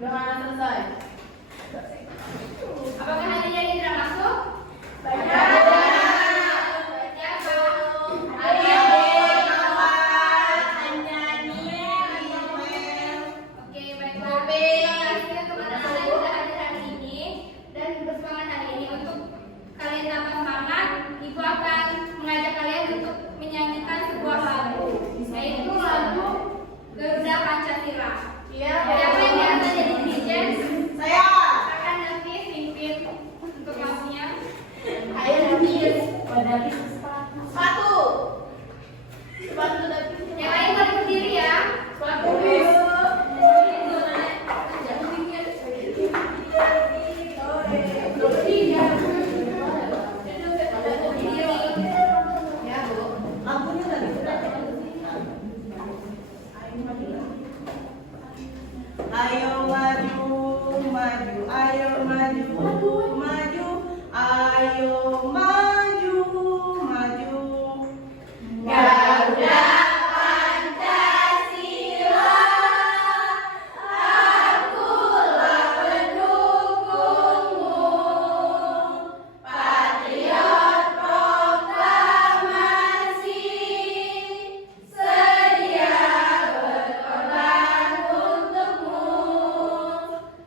Udah selesai. Apakah hari ini tidak masuk? Baca. Ayo maju, maju, ayo maju, maju, ayo maju, maju. Garuda Pancasila, akulah pendukungmu. Patriot proklamasi, sedia berkorban untukmu.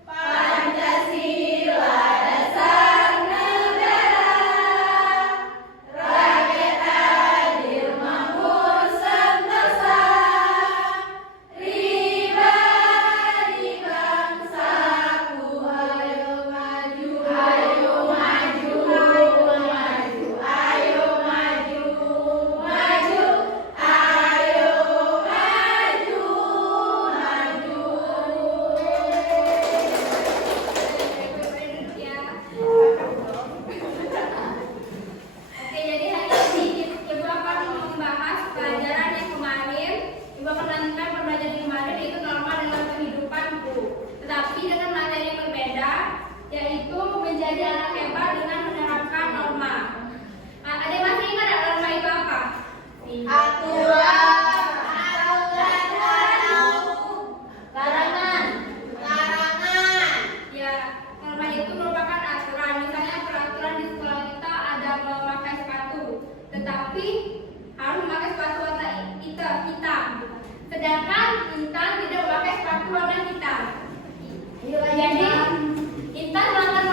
Pancasila dasar negara, rakyat adil makmur sentosa, pribadi bangsaku. Ayo maju, ayo maju, maju, ayo maju, maju, ayo maju, Oke, jadi hari ini Ibu akan membahas pelajaran yang kemarin. Ibu akan melanjutkan pembelajaran yang kemarin, yaitu norma dalam kehidupanku. Tetapi dengan materi yang berbeda, yaitu menjadi anak hebat dengan menerapkan norma. Nah, ada yang masih ingat norma itu apa? Larangan. Ya, norma itu merupakan aturan. Misalnya peraturan di sekolah kita ada memakai sepatu, tetapi harus memakai sepatu warna hitam. Sedangkan Intan tidak memakai sepatu warna hitam. Jadi Intan melanggar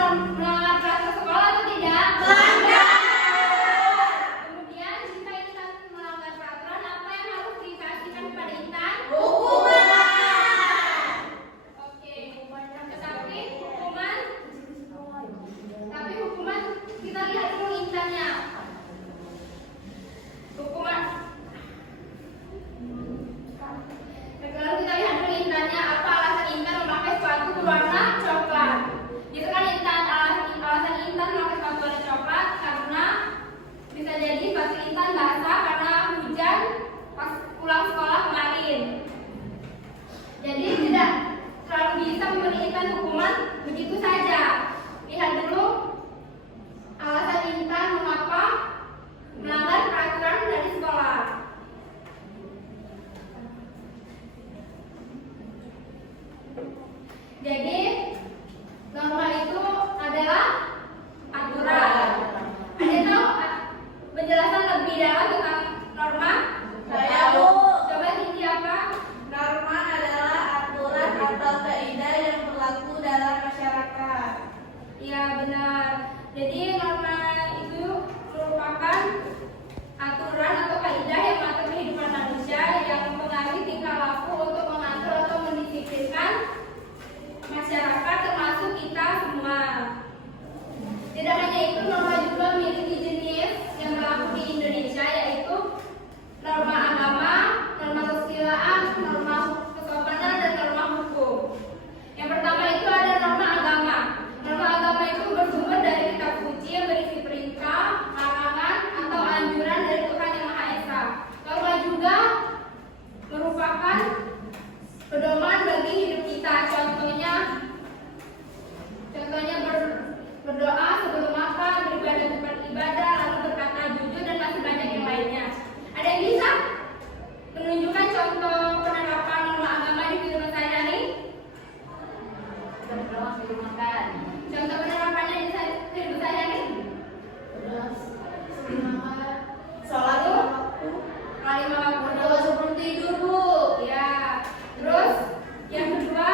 peraturan sekolah atau tidak? Kemudian jika Intan melanggar peraturan, apa yang harus dikasihkan kepada Intan? Oke, tapi hukuman kita lihat dulu Intannya. Hukuman. Kalau kita lihat dulu Intannya, apa alasan Intan memakai sepatu berwarna coklat? Itu kan alasan Intan memakai sepatu warna coklat karena bisa jadi sepatu Intan basah karena hujan pas pulang sekolah kemarin. Jadi tidak terlalu bisa memberi Intan hukuman begitu saja. Lihat dulu alasan Intan mengapa melanggar peraturan dari sekolah. Jadi norma itu adalah aturan. Ada tahu penjelasan lebih dalam tentang norma? Coba Cindy apa? Norma adalah aturan atau kaidah yang berlaku dalam masyarakat. Iya benar. Jadi norma itu merupakan aturan atau kaidah yang mengatur kehidupan manusia yang mempengaruhi tingkah laku untuk mengatur atau mendisiplinkan masyarakat. berdoa sebelum makan. Contoh penerapannya di hidup sehari-hari. Sholat lima waktu. Kali waktu sebelum tidur, Bu. Ya. Terus yang kedua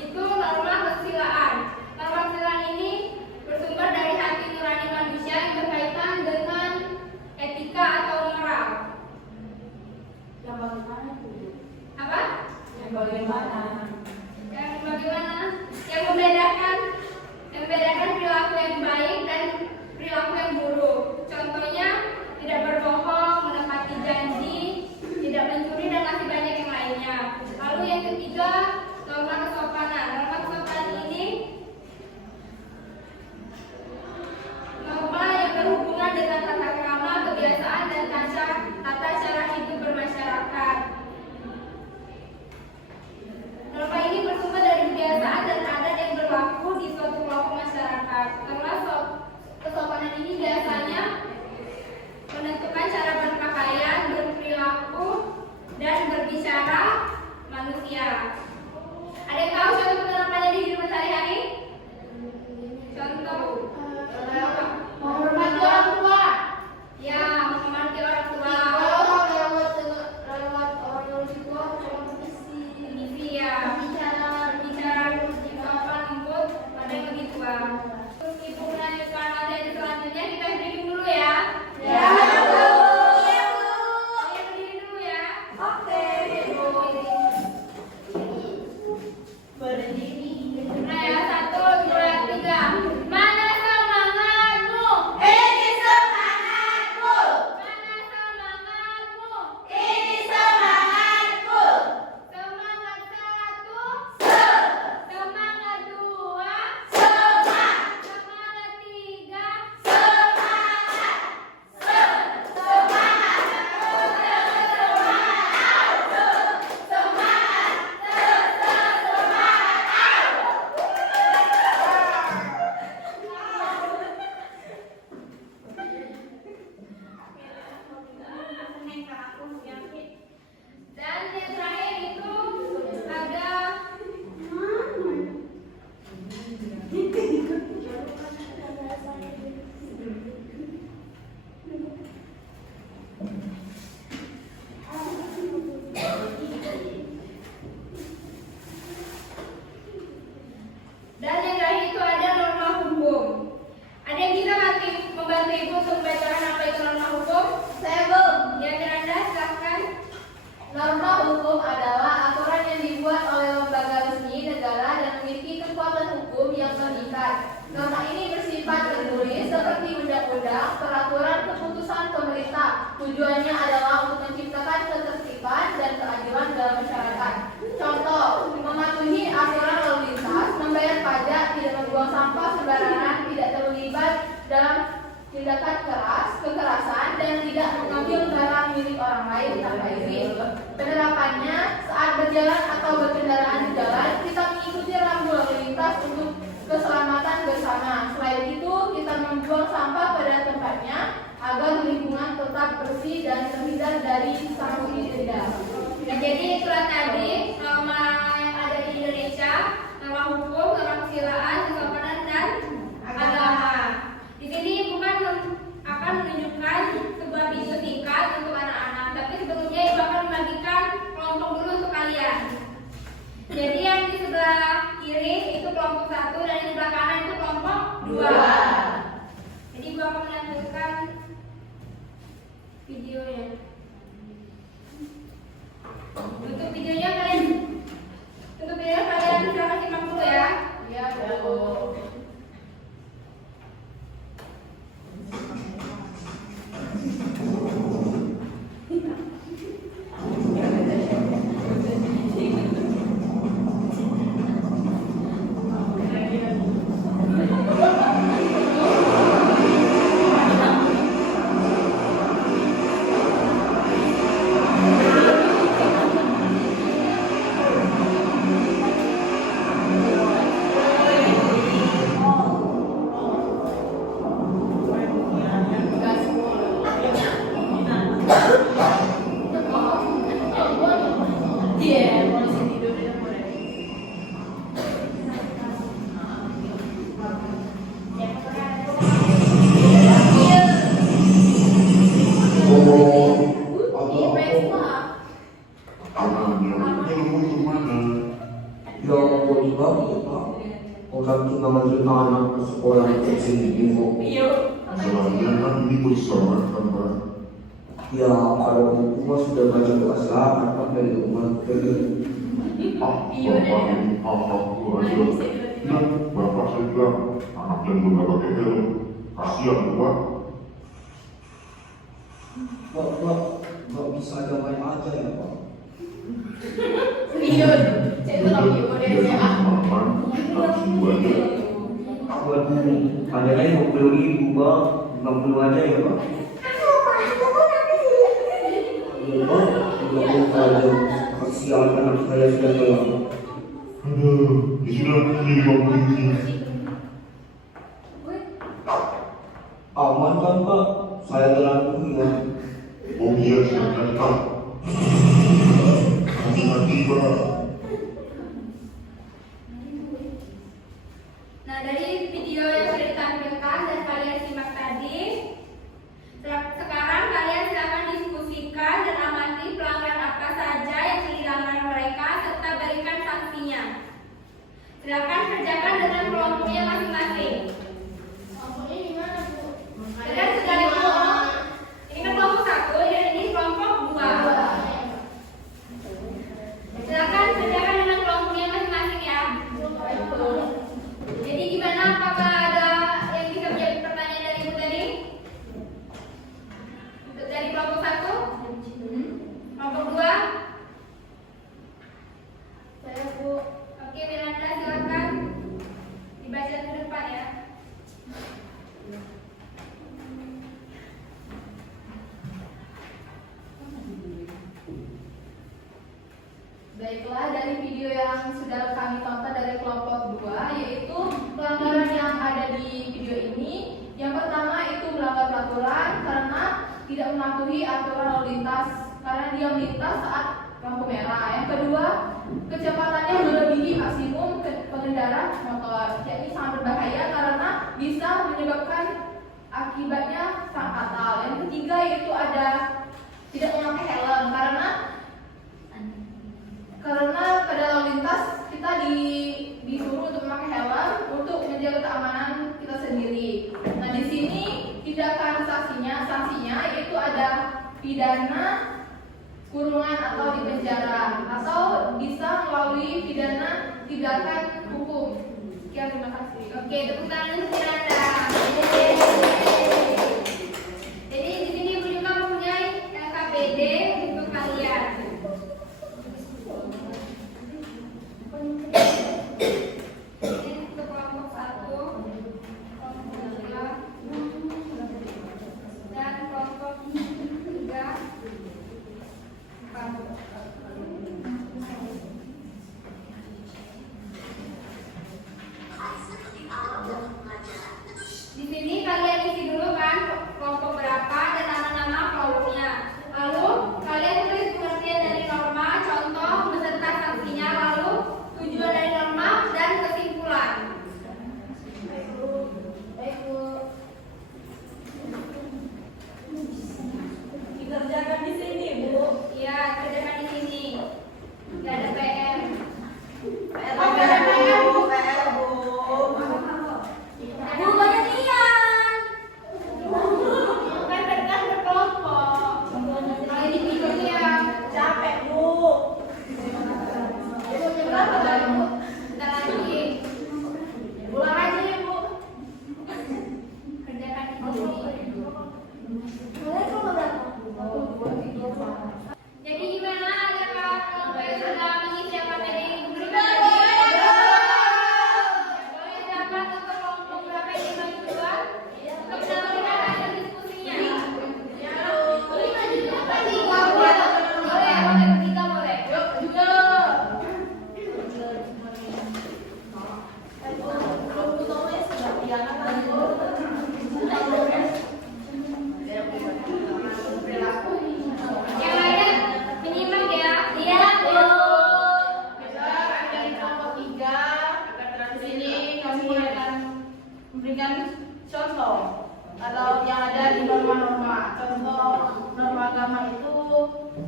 itu norma kesusilaan. Norma kesusilaan ini bersumber dari hati nurani manusia yang berkaitan dengan etika atau moral. Yang bagaimana itu? Apa? Yang bagaimana? Yang bagaimana? Yang membedakan perilaku yang baik dan perilaku yang buruk. Contohnya tidak berbohong, menepati janji, tidak mencuri dan masih banyak yang lainnya. Lalu yang ketiga, norma kesopanan. Norma kesopanan ini norma yang berhubungan dengan tata krama, kebiasaan dan tata cara hidup bermasyarakat. Norma ini bersumber dari kebiasaan dan adat yang berlaku di suatu kelompok masyarakat. Norma kesopanan ini biasanya menentukan cara berpakaian, berperilaku, dan berbicara manusia. Ada yang tahu contoh penerapannya di hidup sehari-hari? Contoh Menghormati orang tua. ya, menghormati orang tua. Lewat orang tua, Mengisi ya, bicara apa lembut pada yang lebih tua. Terus ibu melanjutkan materi selanjutnya, kita breaking dulu ya. Ya. Ayo berdiri dulu ya. Oke. Berdiri. Nah ya, 1, 2, 3. Mana semangatmu? Ini semangatku. Mana semangatmu? Ini semangatku. Semangat 1, Se. semangat 2, Semangat. semangat 3. Semangat. Semangat. Dan yang terakhir itu ada norma hukum. Ada yang bisa membantu ibu untuk membacakan apa itu norma hukum? Saya belum. Ya, Miranda, silahkan. Norma hukum adalah aturan yang dibuat oleh lembaga resmi negara dan memiliki kekuatan hukum yang mengikat. Norma ini bersifat tertulis seperti undang-undang, peraturan, keputusan pemerintah. Tujuannya adalah untuk menciptakan ketertiban dan keadilan dalam masyarakat. Contoh, mematuhi aturan lalu lintas, membayar pajak, tidak membuang sampah sembarangan, tidak terlibat dalam tindakan kekerasan, dan tidak mengambil barang milik orang lain tanpa izin. Penerapannya, saat berjalan atau berkendaraan di jalan, kita mengikuti rambu lalu lintas untuk keselamatan bersama. Selain itu, kita membuang sampah pada tempatnya agar lingkungan tetap bersih dan terhindar dari sanksi denda. Nah, jadi itulah tadi norma yang ada di Indonesia, norma hukum, norma kesusilaan, kesopanan, dan agama. Di sini bukan akan menunjukkan sebuah video singkat untuk anak-anak, tapi sebelumnya ibu akan membagikan kelompok dulu untuk kalian. Jadi yang di sebelah kiri itu kelompok 1 dan di sebelah kanan itu kelompok 2. Jadi ibu akan menampilkan videonya. Untuk videonya kalian silakan simak dulu ya. Ya, Bu. kelompok juga ya Pak. Orang tinggal menerima anak ke sekolah itu sendiri kok. Masalahnya kan ini bersamaan kan Pak. Ya kalau buku mah sudah baca kelas 8 Pak dari rumah pergi. Bapak ini aku aja. Ya, Bapak saya bilang anaknya juga nggak pakai helm. Kasihan Pak. Nggak bisa damai aja ya Pak. Serius, saya itu lagi model ya. Aman, harus aja. Waduh, padahal 50.000 Pak, 50 aja ya Pak. Ya Pak, 50 aja. Kasihan anak saya sudah telah. Aduh, ya sudah ini 50 ini. Aman kan Pak? Saya telah ingat. Oh iya, silakan Pak. Hati-hati Pak. Nah, dari video yang sudah ditampilkan dan kalian simak tadi, sekarang kalian silakan diskusikan dan amati pelanggaran apa saja yang dilanggar mereka serta berikan sanksinya. Silakan kerjakan dengan kelompoknya masing-masing. Kelompoknya gimana Bu? Kalian sudah itu, ini kan kelompok 1 dan ini kelompok 2. Silakan kerjakan dengan kelompoknya masing-masing ya. Jadi gimana? Apakah ada yang bisa menjawab pertanyaan dari Ibu tadi? Untuk dari kelompok 1? Kelompok 2? Saya Bu. Oke, Miranda silakan dibaca ke depan ya. Baiklah, dari video yang sudah kami tonton dari kelompok 2, yaitu pelanggaran yang ada di video ini. Yang pertama itu melanggar peraturan karena tidak mematuhi aturan lalu lintas karena dia melintas saat lampu merah. Yang kedua, kecepatannya melebihi maksimum pengendara motor, yakni sangat berbahaya karena bisa menyebabkan akibatnya sangat fatal. Yang ketiga yaitu ada tidak memakai helm karena pada lalu lintas kita disuruh untuk memakai helm untuk menjaga keamanan kita sendiri. Nah, di sini tindakan sanksinya yaitu ada pidana kurungan atau di penjara atau bisa melalui pidana tindakan hukum. Sekian, terima kasih. Oke, tepuk tangan untuk Miranda. Jadi di sini Ibu juga mempunyai LKPD untuk kalian. Ini untuk kelompok 1, kelompok 2, dan kelompok 3, 4. Di sini kalian isi dulu kan kelompok berapa dan nama-nama kelompoknya. Lalu kalian tulis pengertian dari norma, contoh beserta sanksinya, lalu tujuan dari norma dan kesimpulan. Baik Bu. Dikerjakan di sini Bu. Iya, kerjakan di sini. Gak ada PR. PR Oh, gak ada PR, Bu. PR Bu. Bu, banyak lihat. Kan berkelompok. Kalau ini videonya Capek Bu. Ibunya berapa tadi Bu? bentar lagi. Ulang aja ya Bu. Kerjakan di sini. Boleh kalau berapa? 1, 2, 3, 4. Jadi gimana adakah kelompok yang sudah mengisi LKPD yang diberikan tadi? Boleh dapat untuk kelompok berapa yang dibagi dua? Untuk mendapatkan hasil diskusinya. Boleh, bertiga boleh. Yuk, juga. Yang lainnya menyimak ya. Iya, Bu. Kita dari kelompok 3 di sini kami akan memberikan contoh atau yang ada di norma-norma. Contoh norma agama itu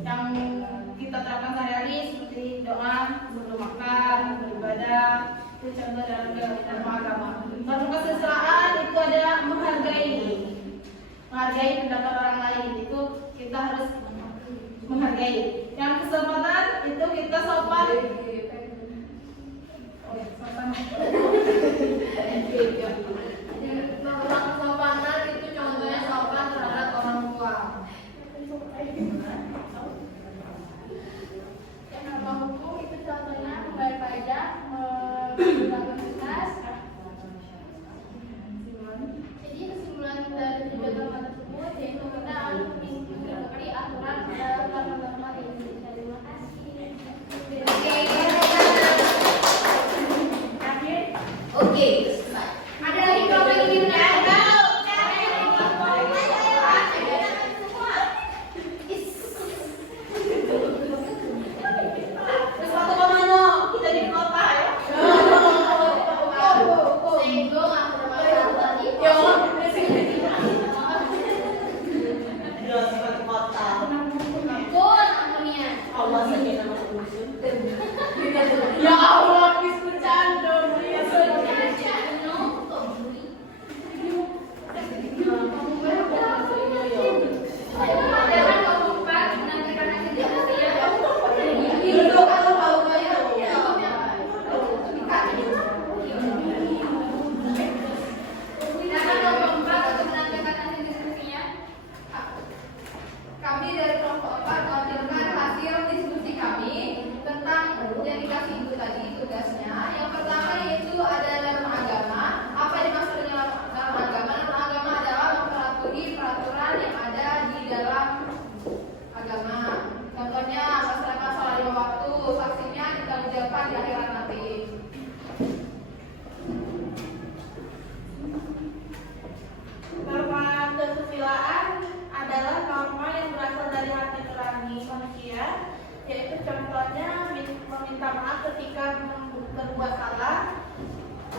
yang kita terapkan sehari-hari seperti seperti doa sebelum makan, beribadah, itu contoh dalam norma agama. Norma kesusilaan itu ada menghargai pendapat orang lain, itu kita harus menghargai. Yang kesopanan itu kita sopan. Norma kesopanan itu contohnya sopan terhadap orang tua. Norma hukum itu contohnya membayar pajak, menggunakan tugas. Jadi kesimpulan dari tiga norma tersebut yaitu kita harus mengikuti aturan dalam norma-norma ini. Terima kasih. Oke, ada lagi problem ini Ya Allah, habis bercanda. Kami dari kelompok 4 melampirkan hasil diskusi kami tentang yang dikasih ibu tadi tugasnya. Yang pertama yaitu ada norma agama. Apa yang dimaksud dengan norma agama? Norma agama adalah memperatuhi peraturan yang ada di dalam agama. Contohnya masyarakat sholat 5 waktu, saksinya ditanggung jawabkan di akhirat nanti. Norma kesusilaan adalah norma yang berasal dari hati nurani manusia, yaitu contohnya meminta maaf ketika berbuat salah.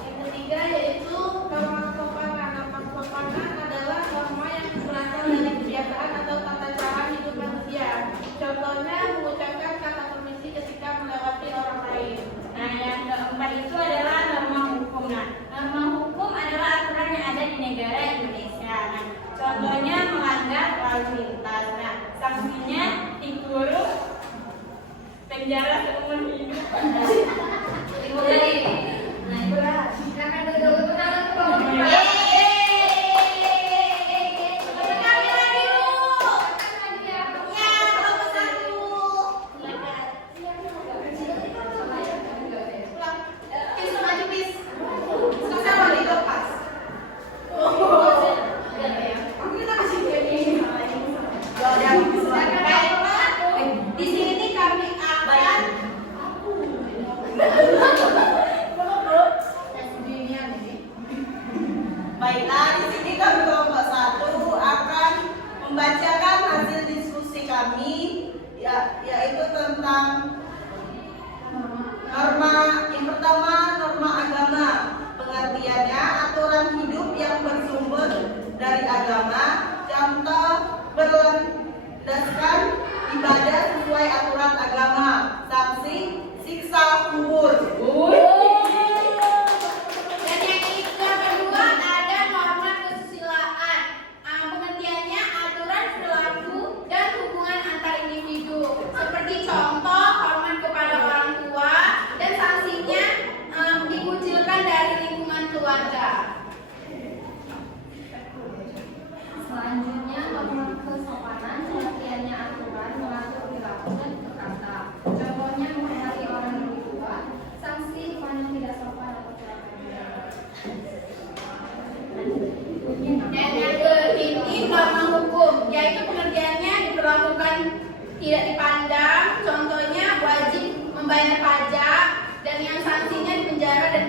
Yang ketiga yaitu norma kesopanan. Norma kesopanan adalah norma yang berasal dari kebiasaan atau tata cara hidup manusia. Contohnya mengucapkan kata permisi ketika melewati orang lain. Nah, yang keempat itu adalah norma hukum. Nah, norma hukum adalah aturan yang ada di negara Indonesia. Nah, contohnya melanggar lalu lintas. Nah, sanksinya dikurung, penjara seumur hidup. Nah, itu lah. Silakan duduk tenang ke bawah. Di sini kami akan baiklah, di sini kami kelompok 1 akan membacakan hasil diskusi kami, yaitu tentang norma yang pertama, norma agama. Pengertiannya aturan hidup yang bersumber dari agama, contoh berlandaskan ibadah sesuai aturan agama. Sanksi siksa kubur. Dan yang kedua ada norma kesusilaan. Pengertiannya aturan perilaku dan hubungan antar individu. Seperti contoh hormat kepada orang tua dan sanksinya dikucilkan dari lingkungan keluarga. Selanjutnya norma kesopanan, pengertiannya aturan mengatur perilaku dan berkata. Contohnya menghormati orang yang lebih tua, sanksi dipandang tidak sopan atau tidak. Dan yang ini norma hukum, yaitu pengertiannya diperlakukan tidak dipandang. Contohnya wajib membayar pajak dan yang sanksinya dipenjara dan